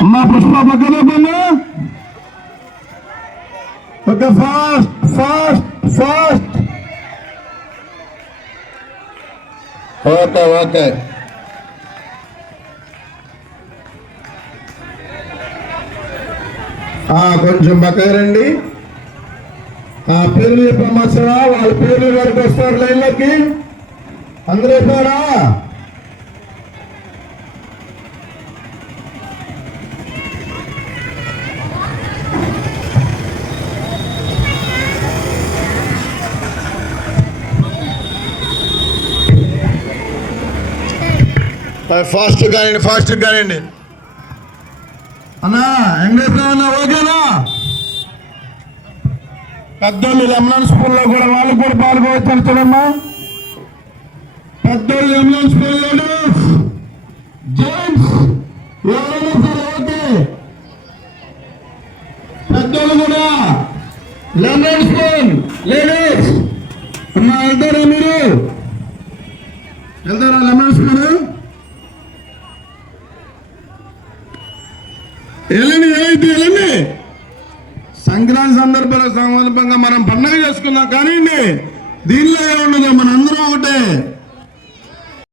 అమ్మా పుష్ప పక్కన okay fast fast fast okay okay కొంచెం పక్కన రండి. పేర్లు చెప్పమ్మా, వాళ్ళ పేర్లు వరకు వస్తారు లైన్లోకి. అందరూ అయిపోయారా? ఫాస్ట్ కానివ్వండి, ఫాస్ట్ కానివ్వండి అన్నా. ఎంగేజ్నా ఓకేనా? పెద్దోళ్ళు లెమన్ స్కూల్లో కూడా వాళ్ళు కూడా పాల్గొచ్చారు చూడమ్మా. పెద్దోళ్ళు లెమన్ స్కూల్లో జేమ్స్ ఎవరైనా సరే ఓకే. పెద్దోళ్ళు కూడా లెమన్ స్కూల్ లేడీస్ అమ్మా వెళ్తారా? మీరు వెళ్తారా లెమన్ స్కూల్? వెళ్ళండి, ఏమైతే వెళ్ళండి. సంక్రాంతి సందర్భంగా మనం పండగ చేసుకున్నాం కానీ దీనిలో ఏముండదు, మనందరం ఒకటే.